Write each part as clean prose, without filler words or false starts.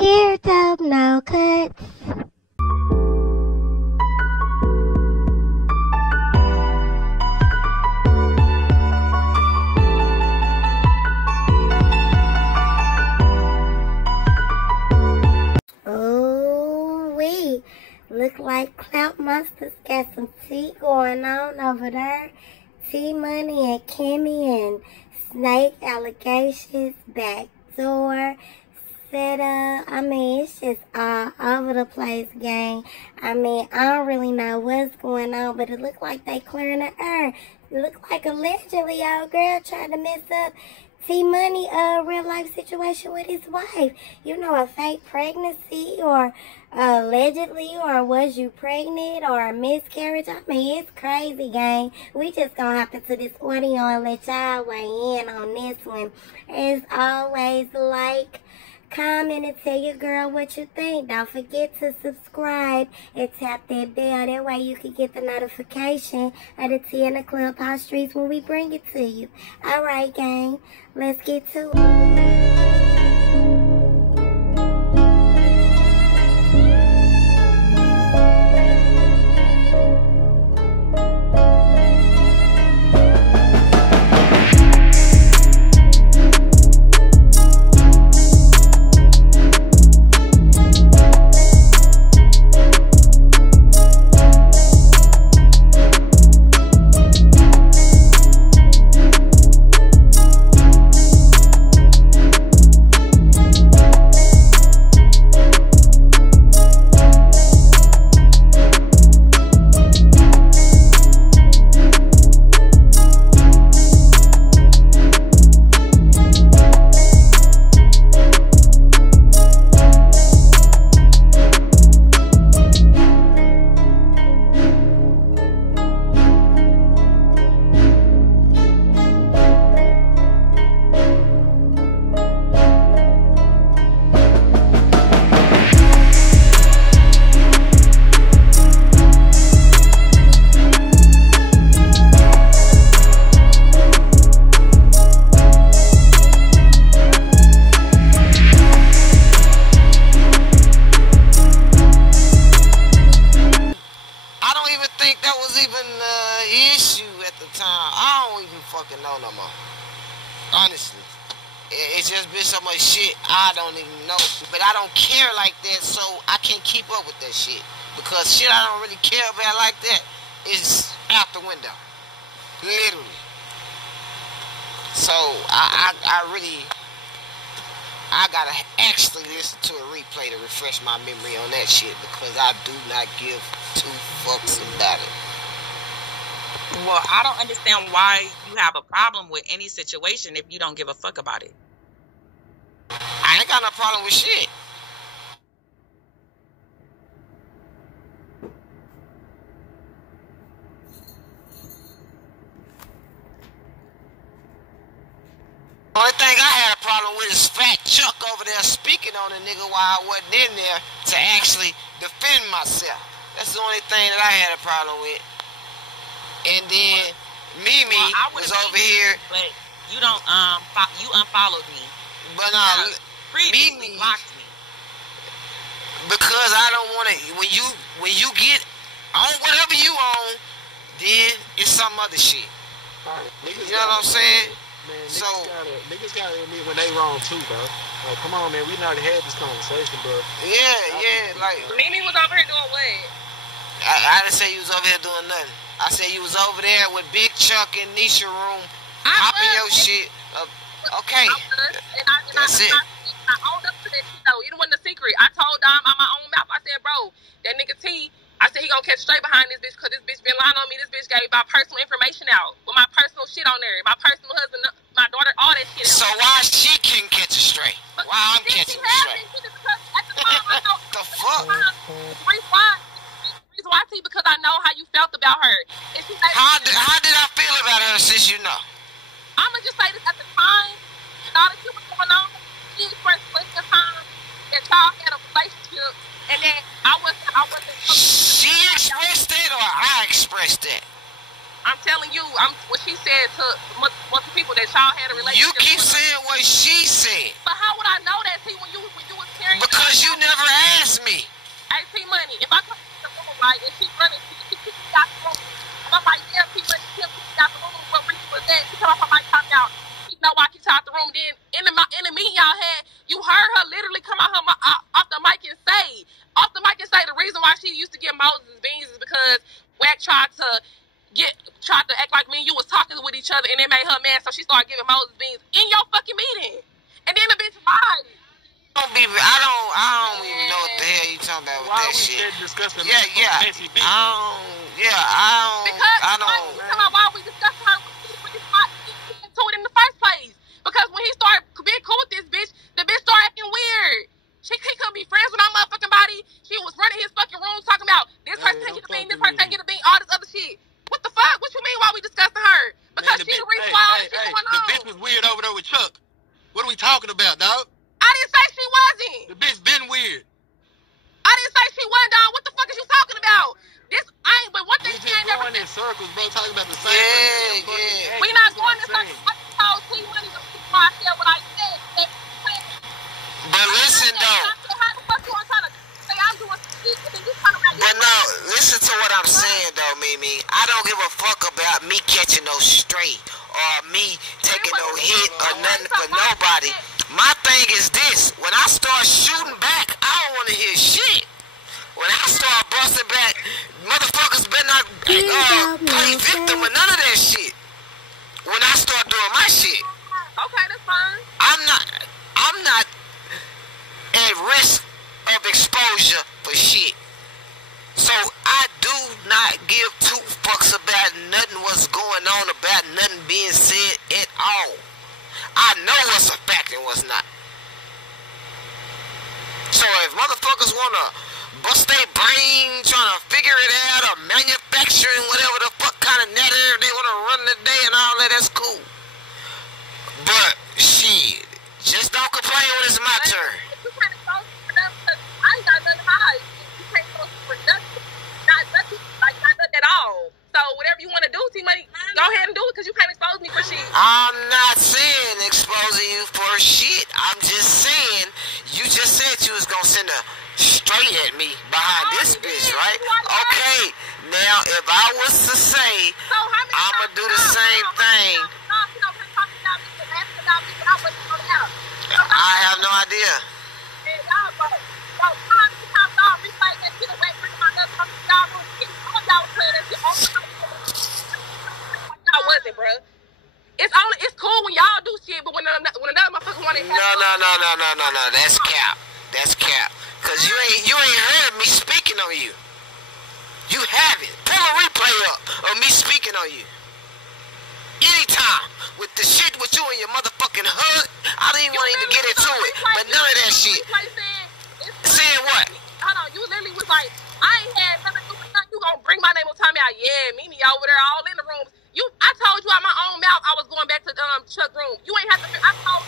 Here, dope, no Cutz. Oh, wait. Look like Clout Monsters got some tea going on over there. Teemuney and Kimmi and Snake Allegations, Backdoor, Setup. I mean, it's just all over the place, gang. I mean, I don't really know what's going on, but it look like they clearing the air. It look like allegedly old girl tried to mess up Teemuney real life situation with his wife. You know, a fake pregnancy or allegedly, or was you pregnant or a miscarriage? I mean, it's crazy, gang. We just gonna hop into this audio and let y'all weigh in on this one. As always, like, comment, and tell your girl what you think. Don't forget to subscribe and tap that bell. That way you can get the notification of the tea in the Clubhouse streets when we bring it to you. Alright, gang. Let's get to it. No more. Honestly, it's just been so much shit I don't even know. But I don't care like that, so I can't keep up with that shit. Because shit I don't really care about like that is out the window. Literally. So I gotta actually listen to a replay to refresh my memory on that shit, because I do not give two fucks about it. Well, I don't understand why you have a problem with any situation if you don't give a fuck about it. I ain't got no problem with shit. Only thing I had a problem with is Fat Chuck over there speaking on a nigga while I wasn't in there to actually defend myself. That's the only thing that I had a problem with. And then Mimi was over here. But you don't you unfollowed me. But Mimi blocked me. Because I don't want to. When you get on whatever you on, then it's some other shit. You know what I'm saying? Man, so niggas gotta admit when they wrong too, bro. Like, come on, man, we not had this conversation, bro. Yeah, like Mimi was over here doing what? I didn't say you was over here doing nothing. I said you was over there with Big Chuck in Nisha room, hopping your shit. Okay, that's it. I owned up to that shit though. It wasn't a secret. I told Dom on my own mouth. I said, bro, that nigga T, I said he gonna catch straight behind this bitch, because this bitch been lying on me. This bitch gave my personal information out with my personal shit on there, my personal husband, my daughter, all that shit. So why she can catch it straight? Why I'm catching it straight? At the time, I know. The fuck? Reason why, T, because I know how you felt about her. And she said, how did I feel about her since you know? I'ma just say this, at the time, and all the shit was going on, she expressed plenty of time that y'all had a relationship, and that I wasn't. She expressed it, or I expressed it? I'm telling you, what she said to multiple people, that y'all had a relationship. You keep saying what she said. But how would I know that? See, when you was carrying. Because Because you never asked me. Hey, T-Money, if I come to the room, right, and she's running, she kicked me out the room. I'm like, yeah, T-Money, she kicked me out the room. What reason was that? She come off my mic, talking out. She know why I kicked her out the room. Then in the meeting y'all had, you heard her literally come out off the mic and say the reason why she used to get Moses beans is because Wack tried to act like me and you was talking with each other, and it made her mad, so she started giving Moses beans in your fucking meeting. And then the bitch lied. I don't even know what the hell you talking about with that shit. Because I don't. Why we discussing her with this to it in the first place? Because when he started being cool with this bitch, the bitch started acting weird. He couldn't be friends with our motherfucking body. She was running his fucking room talking about this person can't get a bean, this person can't get a bean, all this other shit. What the fuck? What you mean why we discussing her? Because she the reason why all this shit going on. The bitch was weird over there with Chuck. What are we talking about, dog? I didn't say she wasn't. The bitch been weird. I didn't say she wasn't, dog. What the fuck is you talking about? But one thing she ain't never said. We just going in circles, bro, talking about the same thing. Yeah. We not going in circles. I told T-Money I said what I said. But listen, though. How the fuck you want to try to say I'm doing some shit and then you turn around? But no, listen to what I'm saying, though, Mimi. I don't give a fuck about me catching no stray or me taking no hit or nothing for nobody. My thing is this. When I start shooting back, I don't want to hear shit. When I start busting back, motherfuckers better not play victim or none of that shit. When I start doing my shit. Okay, that's fine. I'm not at risk of exposure for shit. So I do not give two fucks about nothing what's going on, about nothing being said at all. I know what's a fact and what's not. So if motherfuckers wanna bust their brain trying to figure it out or manufacturing whatever the fuck kind of narrative they wanna run today and all that, that's cool. But shit, just don't complain when it's my turn. You can't expose me for nothing because I ain't got nothing to hide. You can't expose me for nothing. Not nothing at all. So whatever you want to do, T-Money, go ahead and do it because you can't expose me for shit. I'm not saying exposing you for shit. I'm just saying you just said you was gonna send a straight at me behind this bitch, right? Okay, now if I was to say I'm gonna do the same thing, I have no idea. I wasn't, bro. It's cool when y'all do shit, but when another motherfucker want to No. That's cap. That's cap. Cause you ain't heard me speaking on you. You haven't. Pull a replay up of me speaking on you. Anytime with the shit with you and your motherfucking hood, I didn't want to even get into it. But none of that shit. Saying what? Hold on, you literally was like, I ain't had nothing to do with nothing. You gonna bring my name on time out? Yeah, Mimi over there, all in the rooms. I told you out my own mouth I was going back to Chuck's room. You ain't have to. I told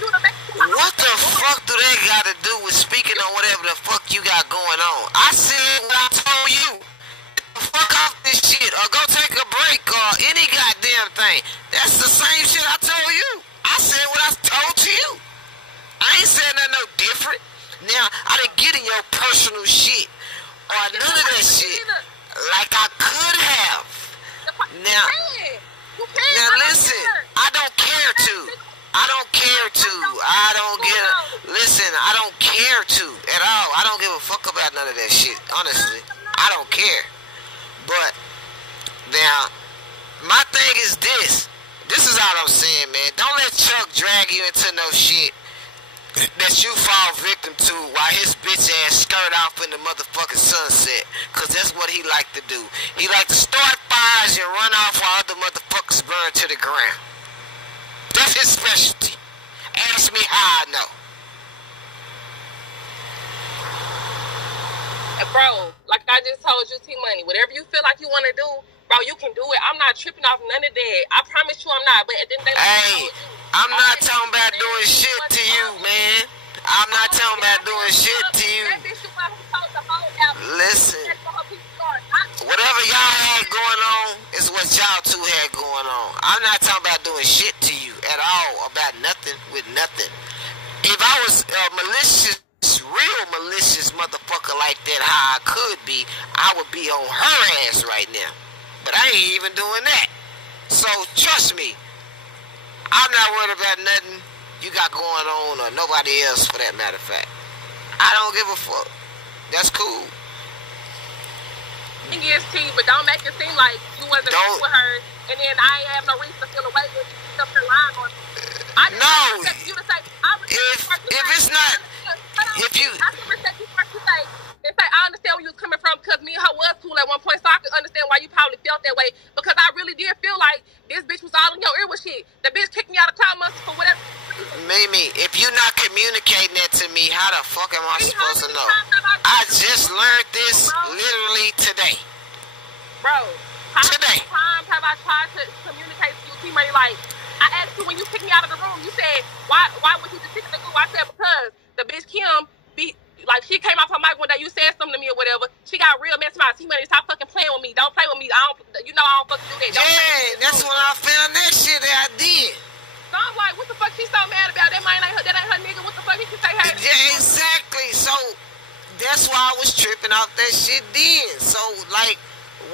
you to make. What the fuck do they got to do with speaking on whatever the fuck you got going on? I said what I told you. Fuck off this shit or go take a break or any goddamn thing. That's the same shit I told you. I said what I told to you. I ain't said nothing no different. Now, I didn't get in your personal shit or none of that shit like I could have. Now listen, I don't care to. Listen, I don't care to at all. I don't give a fuck about none of that shit. Honestly, I don't care. But now, my thing is this. This is all I'm saying, man. Don't let Chuck drag you into no shit that you fall victim to while his bitch ass skirt off in the motherfucking sunset. Cause that's what he like to do. He like to start fires and run off while other motherfuckers burn to the ground. That's his specialty. Ask me how I know. Bro, like I just told you, T-Money, whatever you feel like you want to do, bro, you can do it. I'm not tripping off none of that. I promise you I'm not. But at the end of the day, hey, I'm not talking about doing shit to you, man. I'm not talking about doing shit to you. Listen, whatever y'all had going on is what y'all two had going on. I'm not talking about doing shit to you at all, about nothing with nothing. If I was malicious like that how I could be, I would be on her ass right now. But I ain't even doing that. So trust me, I'm not worried about nothing you got going on or nobody else for that matter of fact. I don't give a fuck. That's cool. Thing is, T, but don't make it seem like you wasn't with her, and then I ain't have no reason to feel away with you up her line on me. I just respect you to say, if it's not, if you, I can respect you first to say, I understand where you was coming from, because me and her was cool at one point, so I could understand why you probably felt that way, because I really did feel like this bitch was all in your ear with shit. The bitch kicked me out of Cloud Monster for whatever. Mimi, if you're not communicating that to me, how the fuck am I supposed to know? I just learned this literally today. Bro, how many times have I tried to communicate to you, T-Money? Like, I asked you when you kicked me out of the room, you said, why would you just kick the goo? I said, because the bitch Kim she came off her mic one day, you said something to me or whatever. She got real messed up. T-Money, stop fucking playing with me. Don't play with me. I don't fucking do that. That's when I found that shit that I did. So I'm like, what the fuck she so mad about? That ain't her nigga. What the fuck he can say hey? Yeah, exactly. So that's why I was tripping off that shit then. So like,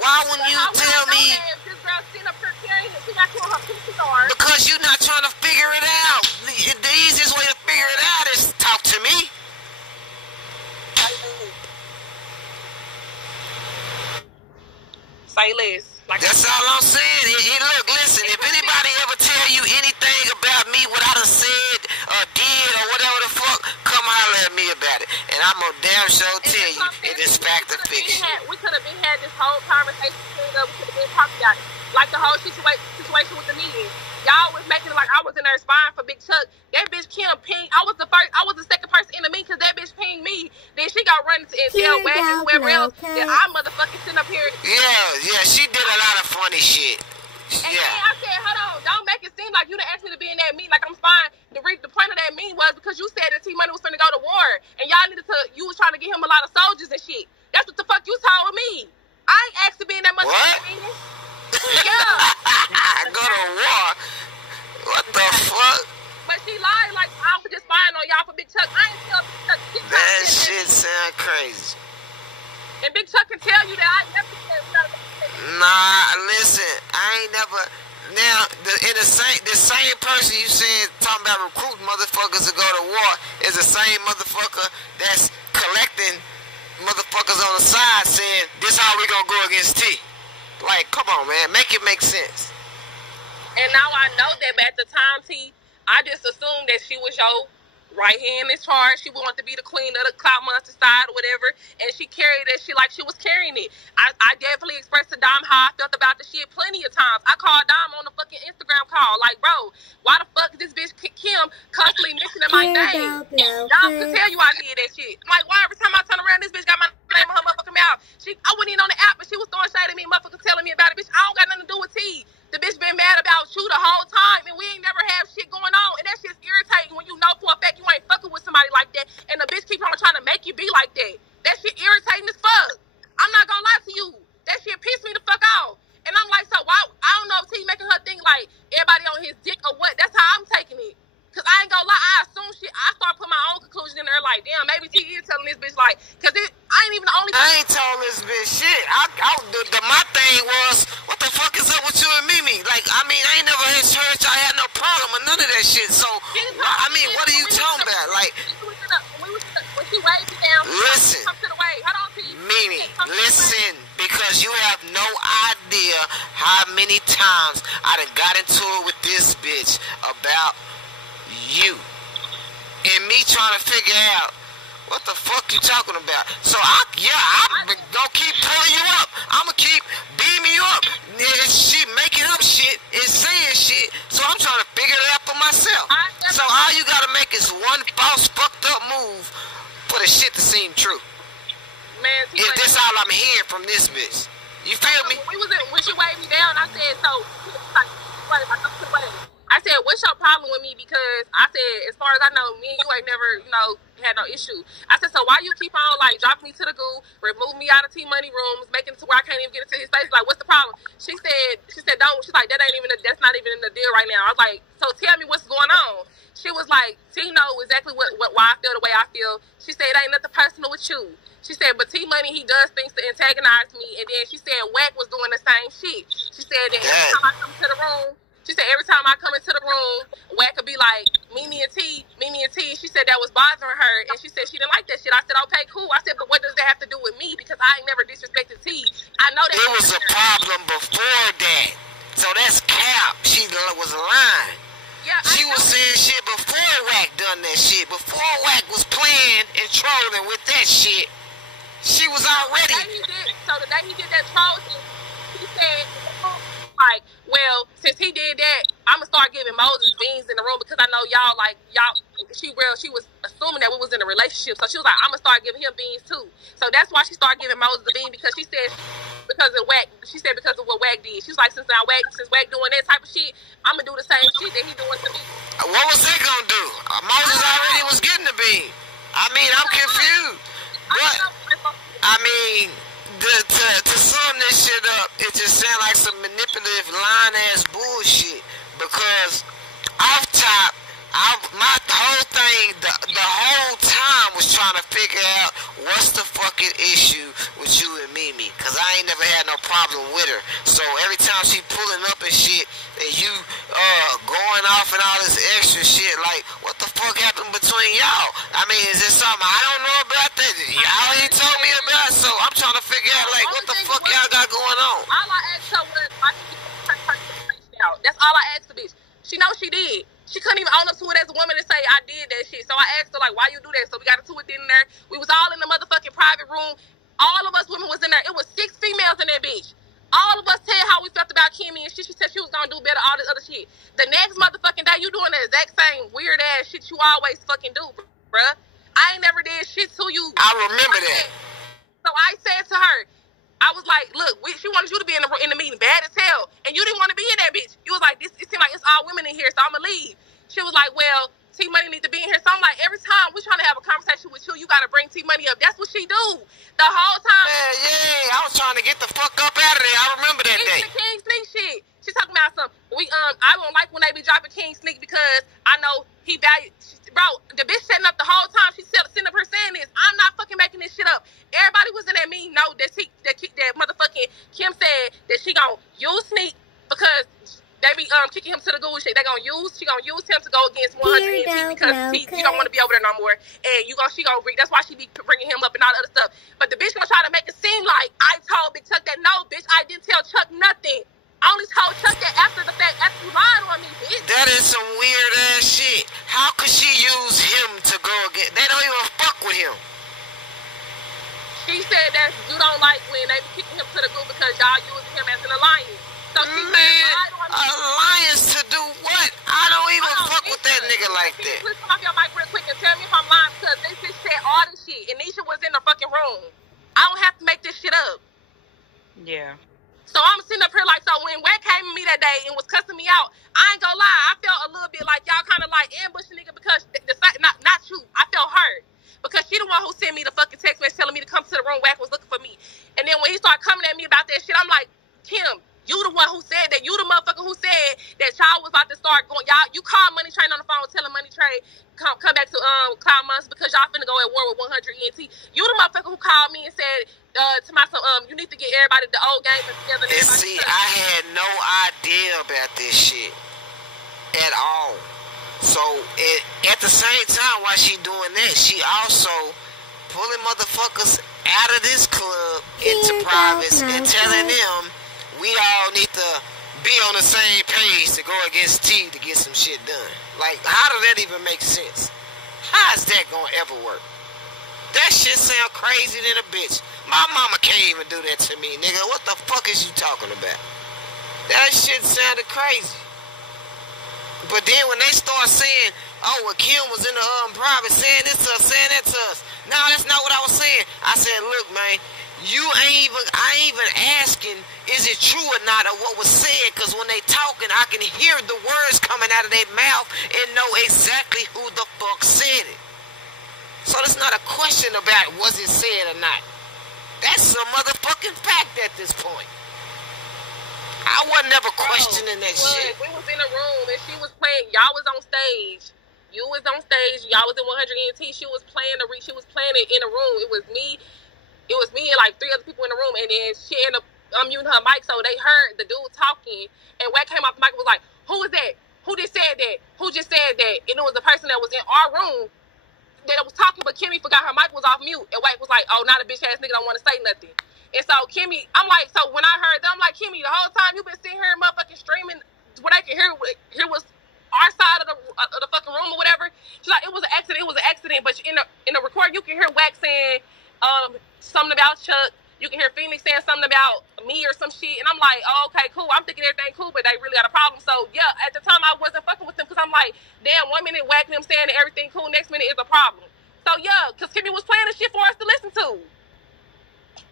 why wouldn't you tell me? This girl sitting up here carrying it. She got you on her pussy door. Because you're not trying to figure it out. The easiest way to figure it out is talk to me. Say less. That's all I'm saying. Look, listen, if anybody ever tell you anything about me, what I done said or did or whatever the fuck, come holler at me about it. And I'm gonna damn sure tell you it is fact or fiction. We could have been had this whole conversation cleaned up. We could have been talking about it. Like the whole situation with the meeting. Y'all was making it like I was in there spying for Big Chuck. That bitch Kim pinged. I was the second person in the meeting because that bitch pinged me. Then she got run and tell Wack and whoever else that I motherfucking sitting up here. Yeah, she did a lot of funny shit. And then I said, hold on, don't make it seem like you done asked me to be in that meeting like I'm spying. The point of that meeting was because you said that T-Money was finna go to war. And you was trying to get him a lot of soldiers and shit. That's what the fuck you told me. I ain't asked to be in that motherfucking meeting. Yeah. Go to war? What the fuck? But she lied like I was just spying on y'all for Big Chuck. I ain't tell Big Chuck. That shit sound crazy. And Big Chuck can tell you that I never said nothing. Nah, listen, I ain't never. Now, the same person you said talking about recruiting motherfuckers to go to war is the same motherfucker that's collecting motherfuckers on the side saying this how we gonna go against T. Like, come on, man, make it make sense. And now I know that, but at the time, T, I just assumed that she was your right hand in charge. She wanted to be the queen of the Cloud Monster side or whatever, and she carried that shit like she was carrying it. I definitely expressed to Dom how I felt about the shit plenty of times. I called Dom on the fucking Instagram call, like, bro, why the fuck is this bitch Kim constantly mentioning my name? Dom can tell you I did that shit. I'm like, why every time I turn around, this bitch got my name in her motherfucking mouth? I wasn't even on the app, but she was throwing shade at me, motherfucker telling me about it. Bitch, I don't got nothing to do with T. The bitch been mad about you the whole time, and we ain't never have shit going on. And that shit's irritating when you know for a fact you ain't fucking with somebody like that, and the bitch keep on trying to make you be like that. That shit irritating as fuck. I'm not gonna lie to you. That shit pissed me the fuck off. And I'm like, so why? I don't know if T making her think like everybody on his dick or what. That's how I'm taking it. Cause I ain't gonna lie, I assume shit. I start putting my own conclusion in there. Like, damn, maybe T is telling this bitch like, cause I ain't even the only. I ain't telling this bitch shit. My thing was, what the fuck is up with you and Mimi? Like, I mean, I ain't never heard y'all had no problem with none of that shit. So, I mean, what are you talking about? Like, when she waved me down, listen, come to the way. Hold on, T. Mimi, listen, because you have no idea how many times I done got into it with this bitch about you and me trying to figure out what the fuck you talking about. So I'm gonna keep pulling you up. I'm gonna keep beaming you up. She making up shit and saying shit. So I'm trying to figure it out for myself. So all you gotta make is one false fucked up move for the shit to seem true. Man, if this all I'm hearing from this bitch. You feel me? When she waved me down, I said, I said, what's your problem with me? Because I said, as far as I know, me and you ain't never, had no issue. I said, so why you keep on, like, dropping me to the goo, removing me out of T-Money rooms, making it to where I can't even get into his face? Like, what's the problem? She said, don't. She's like, that's not even in the deal right now. I was like, so tell me what's going on. She was like, T know exactly why I feel the way I feel. She said, it ain't nothing personal with you. She said, but T-Money, he does things to antagonize me. And then she said Wack was doing the same shit. She said that every time I come to the room, Wack would be like, Mimi and T. She said that was bothering her. And she said she didn't like that shit. I said, okay, cool. I said, but what does that have to do with me? Because I ain't never disrespected T. I know that. It was a problem before that. So that's cap. She was lying. Yeah, she was saying shit before Wack done that shit. Before Wack was playing and trolling with that shit, she was already. The day he did that troll shit, he said, like, well, since he did that, I'm gonna start giving Moses beans in the room because I know y'all. She was assuming that we was in a relationship, so she was like, I'm gonna start giving him beans too. So that's why she started giving Moses the bean, because she said because of Wack. She said because of what Wack did. She was like, since Wack doing that type of shit, I'm gonna do the same shit that he doing to me. What was that gonna do? Moses already was getting the bean. I mean, I'm confused. But I mean, to sum this shit up, it just sounds like some manipulative, lying-ass bullshit. Because off top, my whole thing, the whole time was trying to figure out what's the fucking issue with you and Mimi. Because I ain't never had no problem with her. So every time she pulling up and shit, and you going off and all this extra shit, like, what the fuck happened between y'all? I mean, is this something I don't know about that y'all ain't told me about? So I'm trying to figure out, like, what the fuck y'all got going on? All I asked her was, why she get her information out? That's all I asked the bitch. She knows she did. She couldn't even own up to it as a woman and say, I did that shit. So I asked her, like, why you do that? So we got into it in there. We was all in the motherfucking private room. All of us women was in there. It was 6 females in that bitch. All of us tell how we felt about Kimmi and shit. She said she was gonna do better, all this other shit. The next motherfucking day, you doing the exact same weird ass shit you always fucking do, bruh. I ain't never did shit to you. I remember that. So I said to her, I was like, look, she wanted you to be in the meeting bad as hell, and you didn't want to be in that bitch. You was like, it seemed like it's all women in here, so I'm gonna leave. She was like, well, T-Money need to be in here. So I'm like, every time we're trying to have a conversation with you gotta bring T-Money up. That's what she do the whole time. Yeah, I was trying to get the fuck up out of there. I remember that day. It's the King Sneak shit. She's talking about something. I don't like when they be dropping King Sneak because I know he valued. Bro, the bitch setting up the whole time. She sitting up here saying this. I'm not fucking making this shit up. Everybody was in that meeting. No, that motherfucking Kim said that she gonna use Sneak because they be kicking him to the ghoul shit. She gonna use him to go against 100 because you don't want to be over there no more. And she gonna bring. That's why she be bringing him up and all the other stuff. But the bitch gonna try to make it seem like I told Big Chuck that. No, bitch, I didn't tell Chuck nothing. I only told Chuck that after the fact, after you lied on me, bitch. That is some weird ass shit. How could she use him to go against? They don't even fuck with him. She said that you don't like when they be kicking him to the goo because y'all using him as an alliance. So she lied on me. Alliance to do what? I don't even fuck with that nigga like that. Please come off your mic real quick and tell me if I'm lying because this bitch said all this shit and Nisha was in the fucking room. I don't have to make this shit up. Yeah. So I'm sitting up here like, so when Wack came to me that day and was cussing me out, I ain't gonna lie, I felt a little bit like y'all kind of like ambushing nigga because, not you, I felt hurt. Because she the one who sent me the fucking text message telling me to come to the room, Wack was looking for me. And then when he started coming at me about that shit, I'm like, Kim, you the one who said that. You the motherfucker who said that y'all was about to start going, y'all, you called Money Train on the phone telling Money Train come back to Cloud Months because y'all finna go at war with 100 ENT. You the motherfucker who called me and said to my son, you need to get everybody the old game together. And see, I had no idea about this shit at all. So at the same time while she doing that, she also pulling motherfuckers out of this club into privates and telling them we all need to be on the same page to go against T to get some shit done. Like, how does that even make sense? How is that gonna ever work? That shit sound crazy than a bitch. My mama can't even do that to me, nigga. What the fuck is you talking about? That shit sounded crazy. But then when they start saying, oh, well, Kim was in the private saying this to us, saying that to us. No, that's not what I was saying. I said, look, man, I ain't even asking, is it true or not of what was said? Because when they talking, I can hear the words coming out of their mouth and know exactly who the fuck said it. So it's not a question about was it said or not. That's a motherfucking fact at this point. I wasn't ever questioning that shit. We was in a room and she was playing. Y'all was on stage. You was on stage. Y'all was in 100 ENT. She was playing it in a room. It was me, it was me and like 3 other people in the room, and then she ended up unmuting her mic, so they heard the dude talking, and Wack came off the mic and was like, who is that? Who just said that? Who just said that? And it was the person that was in our room that was talking, but Kimmi forgot her mic was off mute, and Wack was like, oh, not a bitch ass nigga don't want to say nothing. And so Kimmi, I'm like, so when I heard that, I'm like, Kimmi, the whole time you been sitting here motherfucking streaming, what I can hear was our side of the fucking room or whatever. She's like, it was an accident, but in the recording you can hear Wack saying something about Chuck. You can hear Phoenix saying something about me or some shit, and I'm like, oh, okay, cool. I'm thinking everything cool, but they really got a problem. So yeah, at the time I wasn't fucking with them because I'm like, damn, 1 minute Wack them saying that everything cool, next minute is a problem. So yeah, because Kimmi was playing the shit for us to listen to.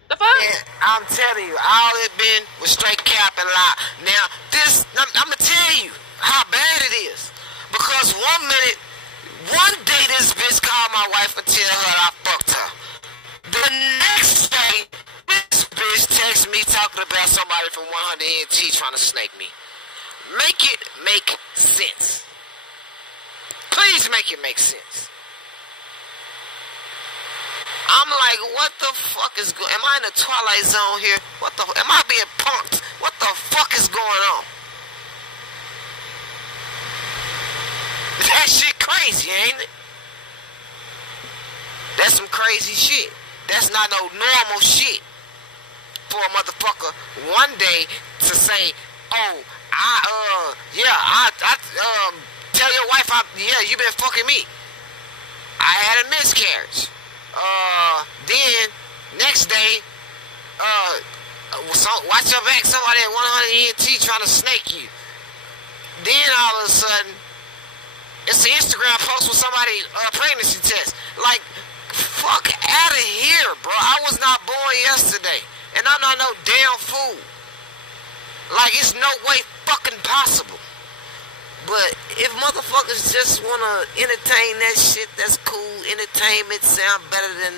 The fuck? Yeah, I'm telling you, all it been was straight cap and lie. Now, this, I'm gonna tell you how bad it is. Because 1 minute, one day this bitch called my wife and tell her I fucked her. The next day, this bitch texts me talking about somebody from 100 NT trying to snake me. Make it make sense. Please make it make sense. I'm like, what the fuck is going on? Am I in the Twilight Zone here? Am I being punked? What the fuck is going on? That shit crazy, ain't it? That's some crazy shit. That's not no normal shit for a motherfucker one day to say, oh, tell your wife, you been fucking me. I had a miscarriage. Then next day, watch your back, somebody at 100 ENT trying to snake you. Then all of a sudden, it's an Instagram post with somebody pregnancy test. Like, fuck out of here, bro. I was not born yesterday, and I'm not no damn fool. Like, it's no way fucking possible. But if motherfuckers just wanna entertain that shit, that's cool. Entertainment sound better than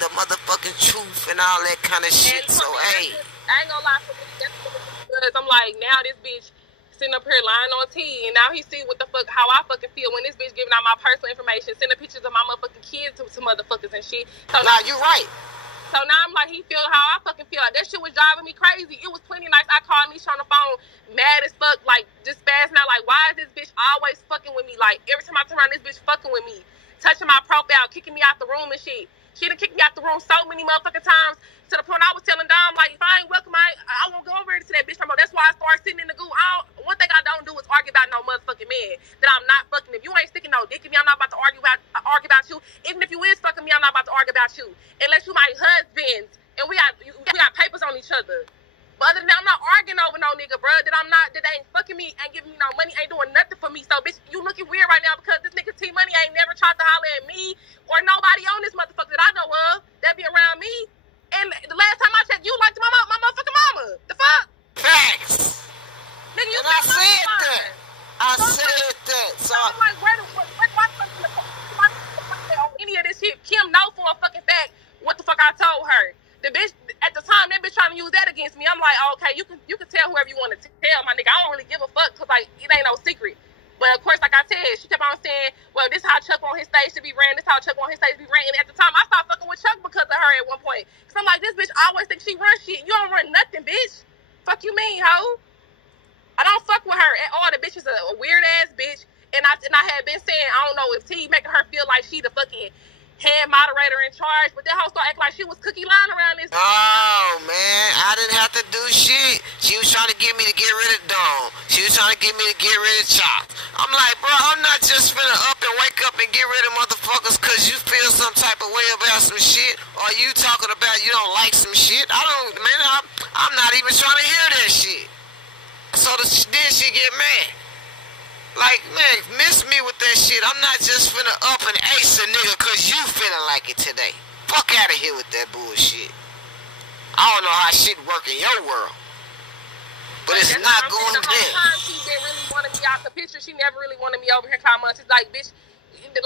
the motherfucking truth and all that kind of shit. So hey, I ain't gonna lie for me. That's because I'm like, now this bitch sitting up here lying on T, and now he see what the fuck, how I fucking feel when this bitch giving out my personal information, sending pictures of my motherfucking kids to motherfuckers and shit. So nah, you right. So now I'm like, he feel how I fucking feel. That shit was driving me crazy. It was plenty nights I called Nisha on the phone, mad as fuck, like, just spazzing out, like, why is this bitch always fucking with me? Like, every time I turn around, this bitch fucking with me, touching my profile, kicking me out the room and shit. She done kicked me out the room so many motherfucking times, to the point I was telling Dom, like, if I ain't welcome, I won't go over to that bitch no more. That's why I started sitting in the goo. One thing I don't do is argue about no motherfucking man that I'm not fucking. If you ain't sticking no dick in me, I'm not about to argue about you. Even if you is fucking me, I'm not about to argue about you. Unless you my husband, and we got papers on each other. But other than that, I'm not arguing over no nigga, bro, that ain't fucking me, ain't giving me no money, ain't doing nothing for me. So, bitch, you looking weird right now because this nigga T-Money ain't never tried to holler at me or nobody on this motherfucker that I know of that be around me. And the last time I checked, you liked my motherfucking mama. The fuck? Facts. Nigga, you and I said that. I said that. So I'm like, where any of this shit? Kim know for a fucking fact what the fuck I told her. The bitch at the time, that bitch trying to use that against me. I'm like, oh, okay, you can tell whoever you want to tell, my nigga. I don't really give a fuck because like it ain't no secret. But of course, like I said, she kept on saying, well, this how Chuck on his stage should be ran. This how Chuck on his stage should be ran. And at the time, I stopped fucking with Chuck because of her at one point. Because I'm like, this bitch always thinks she run shit. You don't run nothing, bitch. Fuck you mean, hoe? I don't fuck with her at all. The bitch is a weird ass bitch. And I had been saying, I don't know if T making her feel like she the fucking head moderator in charge, but that hoe started acting like she was cookie lying around this. Oh man, I didn't have to do shit. She was trying to get me to get rid of Dawn. She was trying to get me to get rid of Chop. I'm like, bro, I'm not just finna up and wake up and get rid of motherfuckers cause you feel some type of way about some shit, or you talking about you don't like some shit. I'm not even trying to hear that shit. So then she get mad. Like, man, miss me with that shit. I'm not just finna up and ace a nigga cause you feeling like it today. Fuck out of here with that bullshit. I don't know how shit work in your world. But it's not going down. The whole time she didn't really wanted me out the picture. She never really wanted me over here, Cloud Monsters. Like, bitch,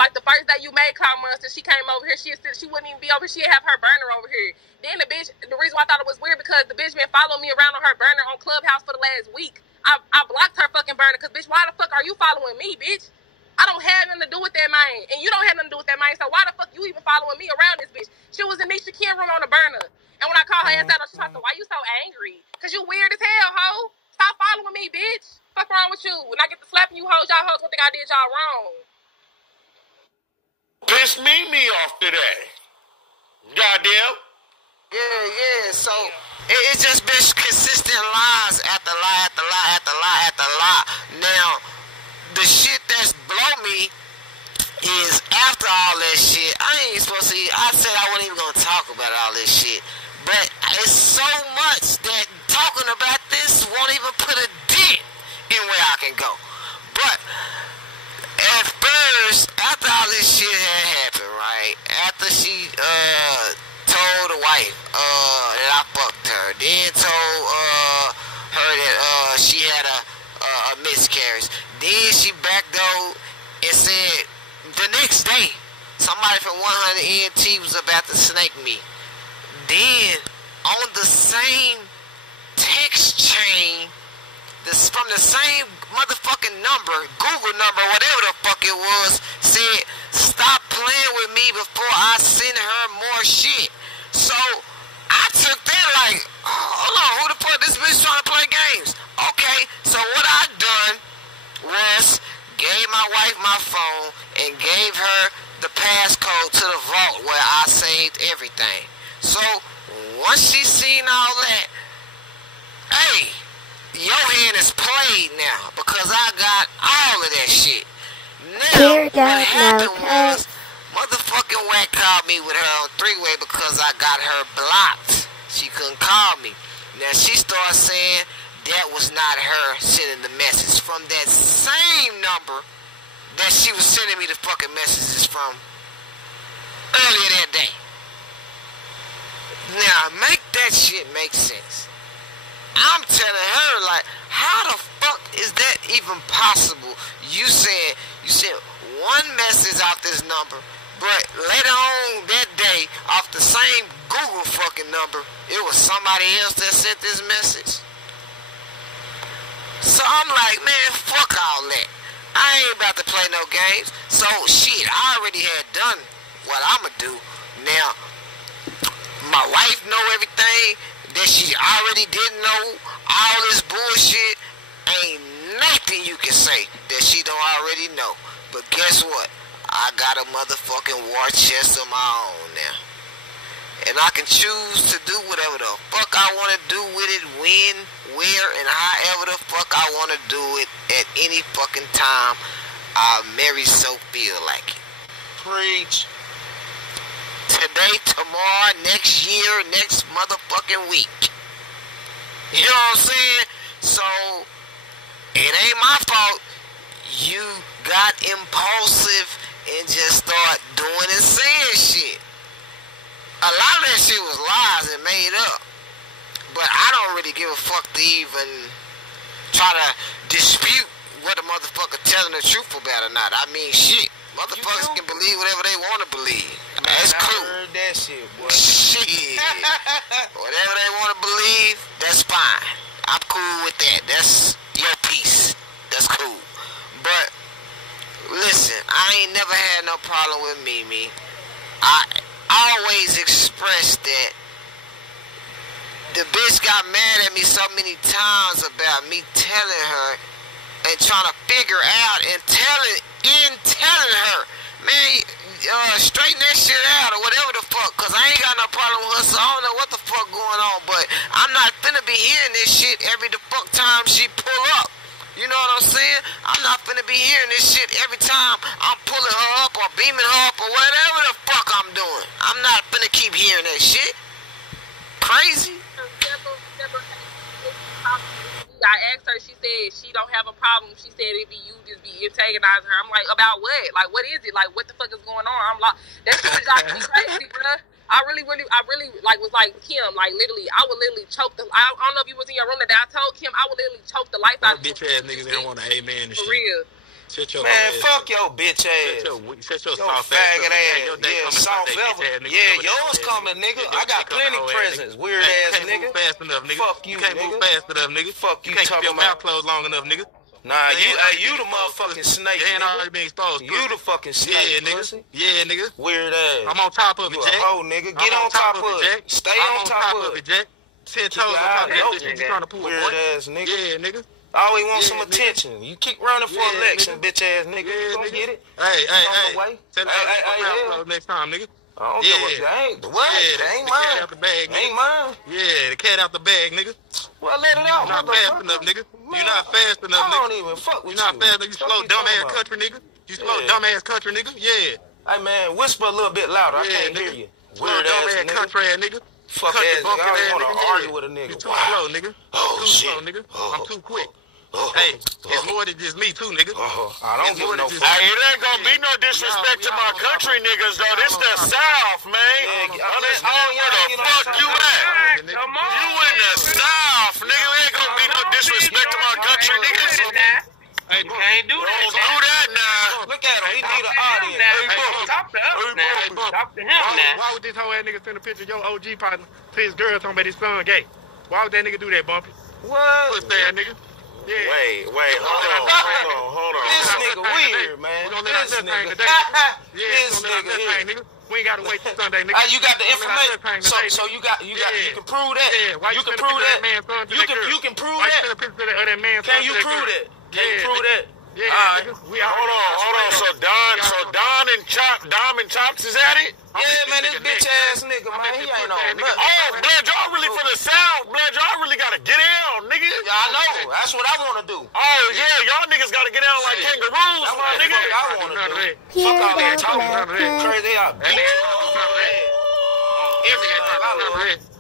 like the first day you made Cloud Monsters, she came over here. She wouldn't even be over here. She'd have her burner over here. Then the bitch, the reason why I thought it was weird because the bitch been following me around on her burner on Clubhouse for the last week. I blocked her fucking burner because, bitch, why the fuck are you following me, bitch? I don't have nothing to do with that man, and you don't have nothing to do with that man, so why the fuck you even following me around this bitch? She was Tanisha Kim room on the burner. And when I call her ass out, she talks, why you so angry? Because you weird as hell, ho. Stop following me, bitch. What's wrong with you? When I get to slapping you hoes, y'all hoes gonna think I did y'all wrong. Piss me off today. Goddamn. Yeah. So it's just been consistent lies after lie after lie after lie after lie. Now, the shit that's blow me is after all that shit. I ain't supposed to. I said I wasn't even gonna talk about all this shit, but it's so much that talking about this won't even put a dent in where I can go. But at first, after all this shit had happened, right? After she told the wife that I fucked her, then told her that she had a miscarriage. Then she backdoored and said the next day somebody from 100 ENT was about to snake me. Then on the same text chain, from the same motherfucking number, Google number, whatever the fuck it was, said, stop playing with me before I send her more shit. So I took that like, hold on, who the fuck this bitch trying to play games? Okay, so what I done was gave my wife my phone and gave her the passcode to the vault where I saved everything. So once she seen all that, hey, your hand is played now because I got all of that shit. Now, what happened was, motherfucking Wack called me with her on three-way because I got her blocked. She couldn't call me. Now, she started saying that was not her sending the message from that same number that she was sending me the fucking messages from earlier that day. Now, make that shit make sense. I'm telling her, like, how the fuck is that even possible? You said one message off this number, but later on that day, off the same Google fucking number, it was somebody else that sent this message. So I'm like, man, fuck all that. I ain't about to play no games. So shit, I already had done what I'ma do. Now, my wife know everything that she already didn't know. All this bullshit, ain't nothing you can say that she don't already know. But guess what? I got a motherfucking war chest of my own now. And I can choose to do whatever the fuck I want to do with it, when, where, and however the fuck I want to do it at any fucking time I very so feel like it. Preach. Today, tomorrow, next year, next motherfucking week. You know what I'm saying? So, it ain't my fault you got impulsive and just start doing and saying shit. A lot of that shit was lies and made up. But I don't really give a fuck to even try to dispute what a motherfucker telling the truth about or not. I mean, shit. Motherfuckers can believe whatever they want to believe. That's cool. I heard that shit, boy. Shit. Whatever they want to believe, that's fine. I'm cool with that. That's your piece. That's cool. But, listen, I ain't never had no problem with Mimi. I always expressed that the bitch got mad at me so many times about me telling her and trying to figure out and telling her, man, straighten that shit out or whatever the fuck, cause I ain't got no problem with her, so I don't know what the fuck going on, but I'm not finna be hearing this shit every the fuck time she pull up. You know what I'm saying? I'm not finna be hearing this shit every time I'm pulling her up or beaming her up or whatever the fuck I'm doing. I'm not finna keep hearing that shit. Crazy. I asked her, she said she don't have a problem. She said it be you just be antagonizing her. I'm like, about what? Like, what is it? Like, what the fuck is going on? I'm like, that shit is like crazy, bruh. I really like was like Kim, like literally, I would literally choke the. I don't know if you was in your room that I told Kim, I would literally choke the life out of bitch ass niggas don't want to amen and shit. For real. Shut your man, fuck your bitch ass. Shut your soft faggot ass. Yeah, soft velvet. Yeah, yours coming, nigga. I got plenty presents. Weird ass nigga. Fast enough, nigga. Fuck you, can't move fast enough, nigga. Fuck you, can't keep talking your mouth closed long enough, nigga. Nah, you the motherfucking snake. Your hand already been exposed. You the fucking snake, nigga. Yeah, nigga. Weird ass. I'm on top of it, Jack. You a hoe, nigga. Get on top of it. Stay on top of it, Jack. 10 toes on top of that bitch you trying to pull. Weird ass, nigga. Yeah, nigga. I always want some attention. You keep running for election, bitch ass nigga. You gonna get it? Hey. Tell that next time, nigga. I don't know what that ain't. What? That ain't mine. The cat out the bag, nigga. Ain't mine. Yeah, the cat out the bag, nigga. Well, let it out. You're not fast enough, nigga. You're not fast enough, nigga. I don't even fuck with you. You're not fast enough. You slow, dumbass country, nigga. You slow, dumbass country, nigga. Yeah. Hey, man, whisper a little bit louder. I can't hear you. Weird ass country ass nigga. Fuck ass nigga. I don't want to argue with a nigga. You too slow, nigga. Too slow, nigga. I'm too quick. Hey, it's more than just me too, nigga. I don't give no fuck. Hey, it ain't gonna be no disrespect to my country niggas though. This the South, man. Understand where the fuck you at? You in the South, nigga. It ain't gonna be no disrespect to my country niggas. Hey, you can't do that. Don't do that now. Look at him. He need an audience. Talk to us now. Talk to him now. Why would this whole ass nigga send a picture of your OG partner to his girl talking about his son gay? Why would that nigga do that, Bumpy? What? Pussy ass nigga. Yeah. Wait, hold on. This nigga weird, man. We gonna let This our thing nigga. today. This nigga here. We ain't gotta wait till Sunday, nigga. You got the information. So you can prove that. Yeah. You can prove that. You can prove that. Can you prove that? Can you prove that? Yeah, hold on. So Don and Chops is at it? Yeah, man, this bitch ass nigga, man, he ain't on nothing. Oh, blood, y'all really from the South, blood, y'all really gotta get down, nigga. I know, that's what I wanna do. Oh, yeah, y'all niggas gotta get down like kangaroos, my nigga. That's what I wanna do. Fuck all that talking, crazy out.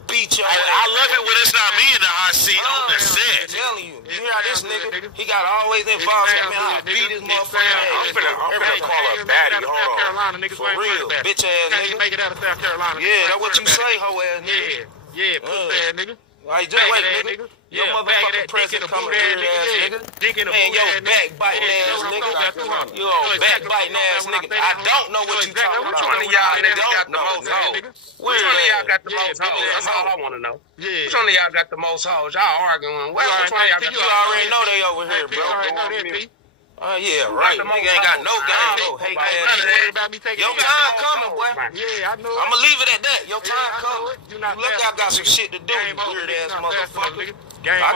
Beat your ass. I love it when it's not me in the hot seat on the set. I'm telling you, you hear how this nigga, he got always involved in me. I beat this motherfucker ass. I'm finna call her baddie, hold on. For real, bitch ass nigga. Make it out of South Carolina. Yeah, that's what you say, hoe ass nigga. Yeah, pussy ass nigga. Alright, just wait, nigga. Your motherfucking president coming weird ass nigga. Man, yo, backbiting ass nigga. You old backbiting ass nigga. I don't know what you talking about. Which one of y'all niggas got the most hoes? Which one of y'all got the most hoes? That's all I want to know. Which one of y'all got the most hoes? Y'all arguing. Which one of y'all got the most hoes? You already know they over here, bro. Oh, yeah, right. Nigga ain't got no game, no hate ass. Your time coming, boy. Yeah, I know. I'ma leave it at that. Your time coming. You look, I got some shit to do, you weird ass motherfucker. Hey, I'm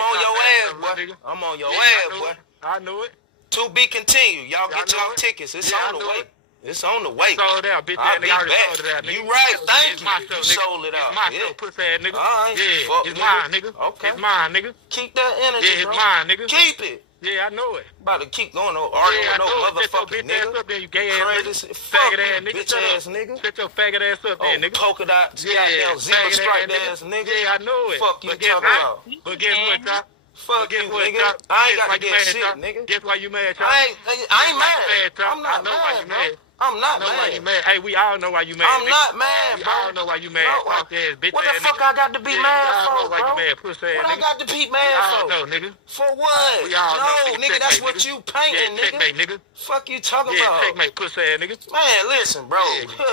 on your ass, boy. I'm on your ass, boy. I knew it. To be continued. Y'all get y'all tickets. It's on the way. It's on the way. Sold out, bitch. I'll be back. You right, thank you. You sold it out. It's my show, pussy ass nigga. Alright. Yeah, it's mine, nigga. Okay. It's mine, nigga. Keep that energy, Yeah, it's bro. mine, nigga. Keep it. Yeah, I know it. About to keep going on arguing with no motherfucking nigga. Then, you gay ass Crazy nigga. fuck Faggot ass you, nigga. bitch ass nigga. Shut your faggot ass up there, nigga. Polka dot, goddamn zebra stripe ass nigga. Yeah, I know it. Fuck you talking about. But guess what, Chop? Fuck you, nigga. I ain't got to get shit, nigga. Guess why you mad, Chop? I ain't mad. I'm not mad, bro. I'm not mad. Hey, we all know why you mad. I'm not mad, bro. We all know why you mad. What the fuck I got to be mad for, bro? What I got to be mad for? No, nigga. For what? No, nigga, that's what you painting, nigga. Fuck you talking about? Checkmate, pussy ass nigga. Man, listen, bro.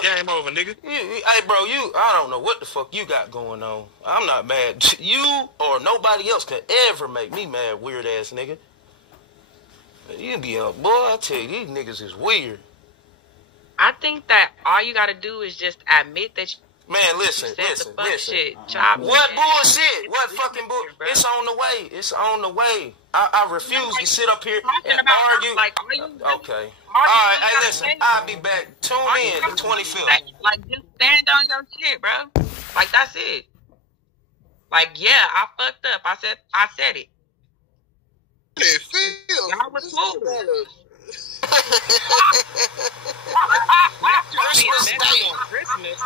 Game over, nigga. Hey, bro, I don't know what the fuck you got going on. I'm not mad. You or nobody else can ever make me mad, weird ass nigga. You be a boy, I tell you, these niggas is weird. I think that all you gotta do is just admit that you Man, listen. shit. Chop What bullshit? What fucking bullshit? It's on the way. It's on the way. I refuse to sit up here and argue. Okay. Alright, hey, listen. I'll be back. Tune in the 25th. Like, just stand on your shit, bro. Like, that's it. Like, yeah, I fucked up. I said it. Y'all was smooth. Christmas.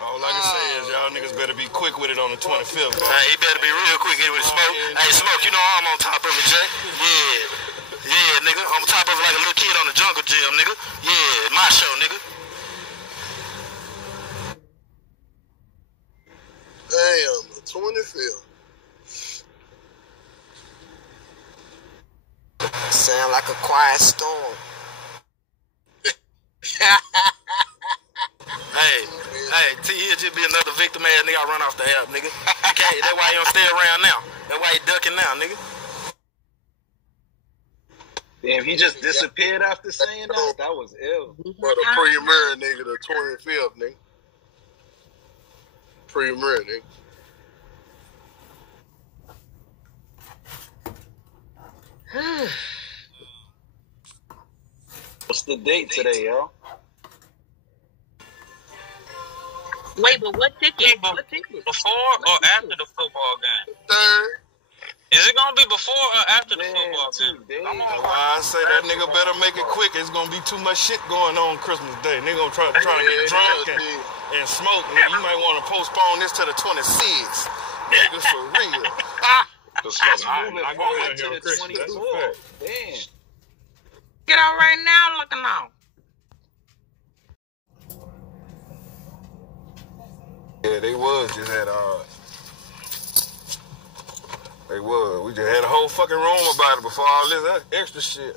All I can say is y'all niggas better be quick with it on the 25th. Hey, he better be real quick with Smoke. Hey, Smoke, you know I'm on top of it, Jay. Yeah, nigga. I'm on top of it like a little kid on the jungle gym, nigga. Yeah, my show, nigga. Damn, the 25th. Sound like a quiet storm. Hey, T, he'll just be another victim ass nigga. I run off the app, nigga. That's why he don't stay around now. That's why he ducking now, nigga. Damn, he just disappeared after saying that? That was ill. For the premier, nigga, the 25th, nigga. Premier, nigga. What's the date today, yo? Wait, but what ticket? Before or after the football game? Third. Is it gonna be before or after the football game? I say that nigga better make it quick. It's gonna be too much shit going on Christmas Day. Nigga gonna try to get drunk and smoke. Nigga, you might want to postpone this to the 26th. Nigga, for real. Moving forward to the 24th. Damn. Get out right now, looking out. Yeah, they was just at they was. We just had a whole fucking room about it before all this extra shit.